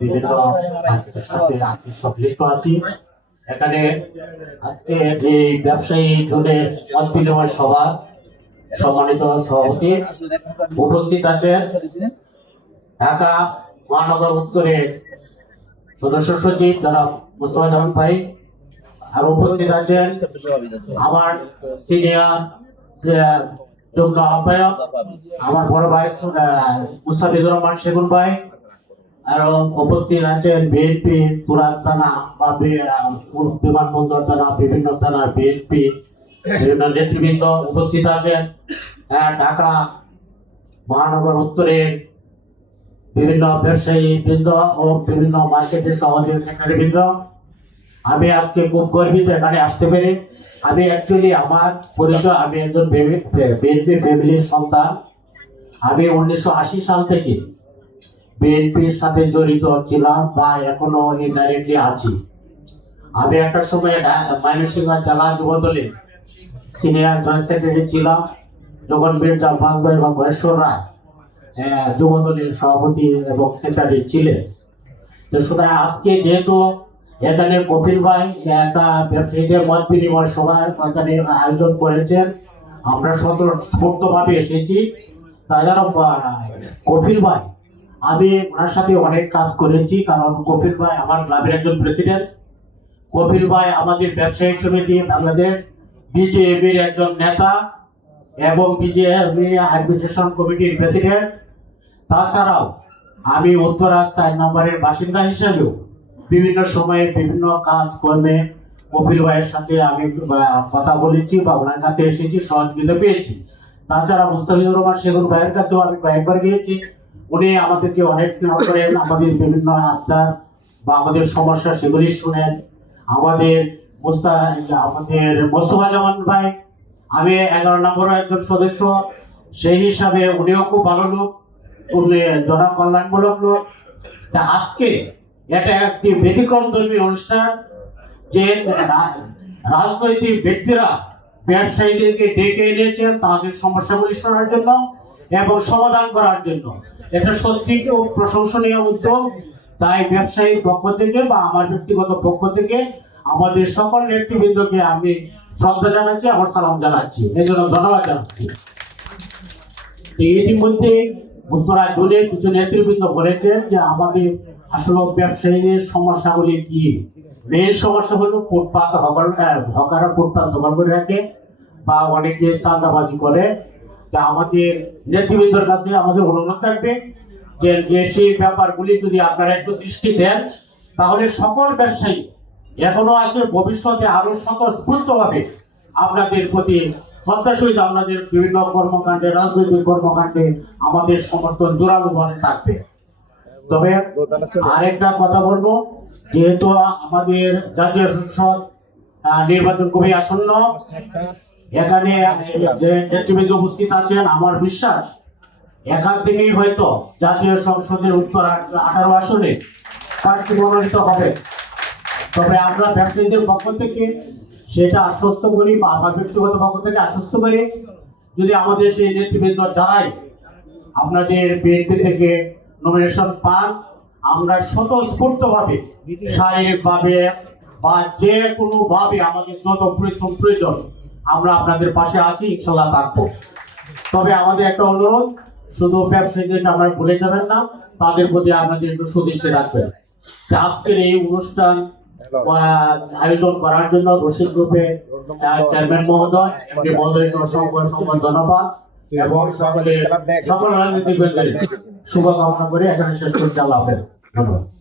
বিভিন্ন সংশ্লিষ্ট আছি। এখানে আজকে এই ব্যবসায়ী জোনের মত বিনিময় সভা, সম্মানিত সভাপতি উপস্থিত আছেন। ঢাকা মহানগর উত্তরে সদস্য সচিব যারা মুস্তফা জামান ভাই আর উপস্থিত আছেন। আমার সিনিয়র যুগ্ম আহ্বায়ক আমার বড় ভাই মুস্তাফিজুর রহমান সেগুন ভাই আর উপস্থিত আছেন বিএনপি তুরাগ থানা বা বিমানবন্দর থানা বিভিন্ন থানার বিএনপি বিভিন্ন নেতৃবৃন্দ উপস্থিত আছেন আহ, ঢাকা মহানগর উত্তরের বিভিন্ন ব্যবসায়ী বৃন্দ ও বিভিন্ন মার্কেটের সহযোগী সেক্রেটারি বৃন্দ। আমি আজকে খুব গর্বিত এখানে আসতে পেরে। আমি অ্যাকচুয়ালি আমার পরিচয় আমি একজন বিএনপি ফ্যামিলির সন্তান। আমি উনিশশো আশি সাল থেকে বিএনপির সাথে জড়িত ছিলাম বা এখনও ইনডাইরেক্টলি আছি। আমি একটা সময় ময়মনসিংহ জেলা যুব দলে সিনিয়র জয়েন্ট সেক্রেটারি ছিলাম যখন মির্জা বাসভাই বা গয়েশ্বর রায় আহ, যুব দলের সভাপতি এবং সেক্রেটারি ছিলেন। তো সুতরাং আজকে যেহেতু এখানে কপিল ভাই একটা ব্যবসায়ীদের মত বিনিময় সভা এখানে আয়োজন করেছেন। আমরা স্বতঃস্ফূর্ত ভাবে এসেছি। তাছাড়া কপিল ভাই, আমি ওনার সাথে অনেক কাজ করেছি, কারণ কপিল ভাই আমার ক্লাবের একজন প্রেসিডেন্ট কপিল ভাই আমাদের ব্যবসায়ী সমিতি বাংলাদেশ বিজেপির একজন নেতা এবং বিজেপি অ্যাডমিনিস্ট্রেশন কমিটির প্রেসিডেন্ট তাছাড়াও আমি উত্তরা চার নম্বরের বাসিন্দা হিসেবেও বিভিন্ন সময়ে বিভিন্ন কাজ কর্মে কপিল ভাইয়ের সাথে আমি কথা বলেছি বা ওনার কাছে এসেছি, সহযোগিতা পেয়েছি। তাছাড়া মুস্তাফিজুর রহমান সেগুন ভাইয়ের কাছেও আমি কয়েকবার গিয়েছি। উনি আমাদেরকে অনেক স্নেহ করেন, আমাদের বিভিন্ন আত্মার বা আমাদের সমস্যা সেগুলি শুনেন। আমাদের মুস্তা, আমাদের মোস্তফা জামান ভাই, আমি এগারো নম্বর একজন সদস্য, সেই হিসাবে উনিও খুব ভালো লোক, উনি জনকল্যাণমূলক লোক। তা আজকে এটা একটি ব্যতিক্রম ধর্মী অনুষ্ঠান, যে রাজনৈতিক ব্যক্তিরা ব্যবসায়ীদেরকে ডেকে এনেছেন তাদের সমস্যাগুলি শোনার জন্য এবং সমাধান করার জন্য। এটা সত্যি প্রশংসনীয় উদ্যোগ। তাই ব্যবসায়ীর পক্ষ থেকে বা আমার ব্যক্তিগত পক্ষ থেকে আমাদের সকল নেতৃবৃন্দকে আমি শ্রদ্ধা জানাচ্ছি, আমার সালাম জানাচ্ছি। এই জন্য ধন্যবাদ জানাচ্ছি। ইতিমধ্যে উত্তরা জোনের কিছু নেতৃবৃন্দ বলেছেন যে আমাদের আসলে ব্যবসায়ীদের সমস্যাগুলি কি? মেন সমস্যা হলো ফুটপাত হকার হকাররা ফুটপাত দখল করে রাখে বা অনেকে চাঁদাবাজি করে। তা আমাদের নেতৃবৃন্দর কাছে আমাদের অনুরোধ থাকবে যে সেই ব্যাপারগুলি যদি আপনারা একটু দৃষ্টি দেন, তাহলে সকল ব্যবসায়ী এখনও আছে, ভবিষ্যতে আরও স্বতঃস্ফূর্ত ভাবে আপনাদের প্রতি শ্রদ্ধা সহিত আপনাদের বিভিন্ন কর্মকাণ্ডে, রাজনৈতিক কর্মকাণ্ডে আমাদের সমর্থন জোরালো ভাবে থাকবে। তবে আরেকটা কথা বলব যেহেতু আমাদের জাতীয় সংসদ নির্বাচন খুবই আসন্ন এখানে যে নেতৃবৃন্দ উপস্থিত আছেন আমার বিশ্বাস এখান থেকেই হয়তো জাতীয় সংসদের উত্তর আঠারো আসনে প্রার্থী মনোনীত হবে। তবে আমরা ব্যবসায়ীদের পক্ষ থেকে সেটা আশ্বস্ত করি বা আমার ব্যক্তিগত পক্ষ থেকে আশ্বস্ত করি। যদি আমাদের সেই নেতৃবৃন্দ যারাই আপনাদের বিএনপি থেকে নমিনেশন পান আমরা স্বতঃস্ফূর্ত ভাবে শারীরিক ভাবে বা যে কোনো ভাবে আমাদের যত পরিশ্রম প্রয়োজন আমরা আপনাদের পাশে আছি ইনশাল্লাহ থাকব। তবে আমাদের একটা অনুরোধ শুধু ব্যবসায়ীদেরকে আমরা ভুলে যাবেন না তাদের প্রতি আপনাদের একটু সুদৃষ্টি রাখবেন। আজকের এই অনুষ্ঠান আয়োজন করার জন্য রশিদ গ্রুপে চেয়ারম্যান মহোদয় মহোদয়কে অসংখ্য অসংখ্য ধন্যবাদ এবং সকলে সকল রাজনীতিবিদদের শুভকামনা করে এখানে শেষ করতে আল্লাহ হাফেজ। ধন্যবাদ।